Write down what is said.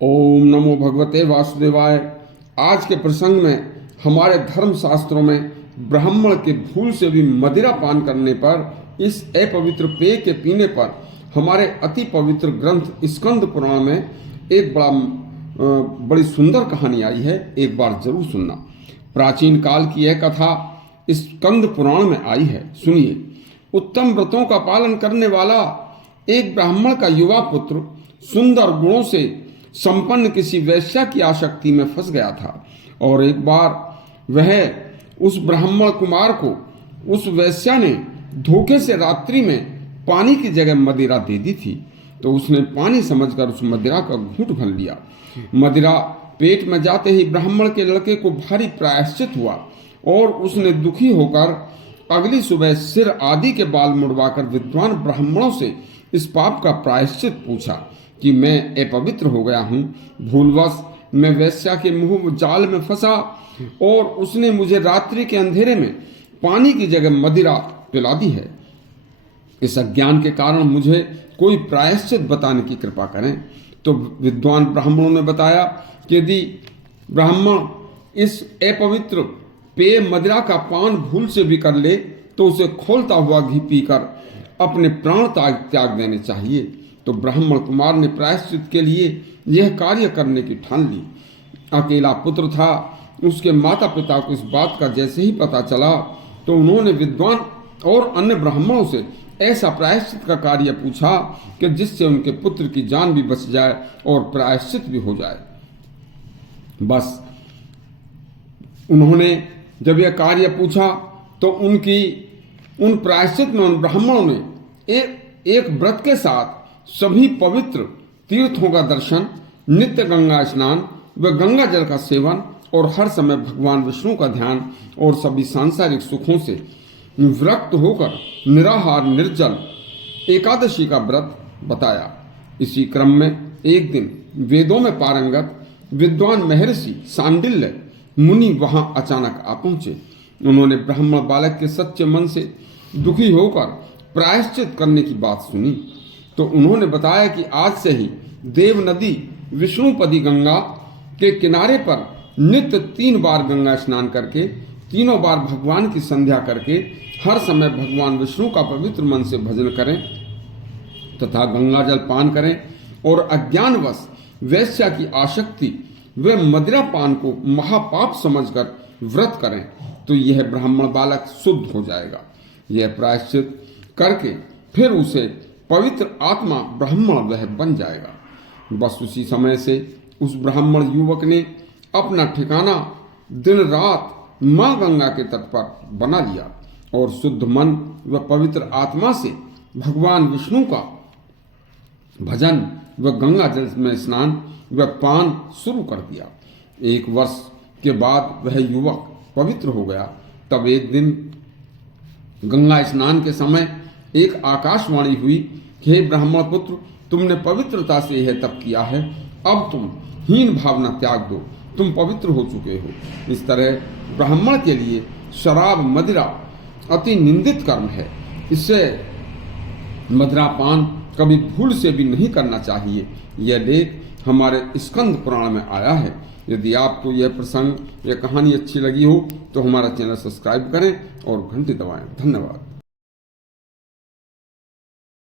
ओम नमो भगवते वासुदेवाय। आज के प्रसंग में हमारे धर्म शास्त्रों में ब्राह्मण के भूल से भी मदिरा पान करने पर, इस अपवित्र पेय के पीने पर हमारे अति पवित्र ग्रंथ स्कंद पुराण में एक बड़ी सुंदर कहानी आई है। एक बार जरूर सुनना। प्राचीन काल की यह कथा स्कंद पुराण में आई है, सुनिए। उत्तम व्रतों का पालन करने वाला एक ब्राह्मण का युवा पुत्र सुंदर गुणों से संपन्न किसी वैश्या की आसक्ति में फंस गया था, और एक बार वह उस ब्राह्मण कुमार को उस वैश्या ने धोखे से रात्रि में पानी की जगह मदिरा दे दी थी। तो उसने पानी समझकर उस मदिरा का घूंट भर लिया। मदिरा पेट में जाते ही ब्राह्मण के लड़के को भारी प्रायश्चित हुआ, और उसने दुखी होकर अगली सुबह सिर आदि के बाल मुड़वाकर विद्वान ब्राह्मणों से इस पाप का प्रायश्चित पूछा कि मैं अपवित्र हो गया हूँ। भूलवश मैं वैश्या के मुंह जाल में फंसा, और उसने मुझे रात्रि के अंधेरे में पानी की जगह मदिरा पिला दी है। इस अज्ञान के कारण मुझे कोई प्रायश्चित बताने की कृपा करें। तो विद्वान ब्राह्मणों ने बताया कि यदि ब्राह्मण इस अपवित्र पेय मदिरा का पान भूल से भी कर ले तो उसे खोलता हुआ घी पीकर अपने प्राण त्याग देने चाहिए। तो ब्राह्मण कुमार ने प्रायश्चित के लिए यह कार्य करने की ठान ली। अकेला पुत्र था। उसके माता पिता को इस बात का जैसे ही पता चला तो उन्होंने विद्वान और अन्य ब्राह्मणों से ऐसा प्रायश्चित का कार्य पूछा कि जिससे उनके पुत्र की जान भी बच जाए और प्रायश्चित भी हो जाए। बस उन्होंने जब यह कार्य पूछा तो उन प्रायश्चित में उन ब्राह्मणों ने एक व्रत के साथ सभी पवित्र तीर्थों का दर्शन, नित्य गंगा स्नान व गंगा जल का सेवन और हर समय भगवान विष्णु का ध्यान और सभी सांसारिक सुखों से विरक्त होकर निराहार निर्जल एकादशी का व्रत बताया। इसी क्रम में एक दिन वेदों में पारंगत विद्वान महर्षि सांडिल्य मुनि वहां अचानक आ पहुंचे। उन्होंने ब्राह्मण बालक के सच्चे मन से दुखी होकर प्रायश्चित करने की बात सुनी। तो उन्होंने बताया कि आज से ही देव नदी विष्णुपदी गंगा के किनारे पर नित्य 3 बार गंगा स्नान करके, 3 बार भगवान की संध्या करके हर समय भगवान विष्णु का पवित्र मन से भजन करें तथा गंगा जल पान करें, और अज्ञानवश वैश्या की आसक्ति व मदिरा पान को महापाप समझकर व्रत करें तो यह ब्राह्मण बालक शुद्ध हो जाएगा। यह प्रायश्चित करके फिर उसे पवित्र आत्मा ब्राह्मण वह बन जाएगा। बस उसी समय से उस ब्राह्मण युवक ने अपना ठिकाना दिन रात मां गंगा के तट पर बना लिया, और शुद्ध मन व पवित्र आत्मा से भगवान विष्णु का भजन व गंगा जल में स्नान व पान शुरू कर दिया। 1 वर्ष के बाद वह युवक पवित्र हो गया। तब एक दिन गंगा स्नान के समय एक आकाशवाणी हुई कि हे ब्राह्मण पुत्र, तुमने पवित्रता से यह तप किया है, अब तुम हीन भावना त्याग दो, तुम पवित्र हो चुके हो। इस तरह ब्राह्मण के लिए शराब मदिरा अति निंदित कर्म है। इससे मदिरा पान कभी भूल से भी नहीं करना चाहिए। यह लेख हमारे स्कंद पुराण में आया है। यदि आपको यह प्रसंग या कहानी अच्छी लगी हो तो हमारा चैनल सब्सक्राइब करें और घंटी दबाएं। धन्यवाद।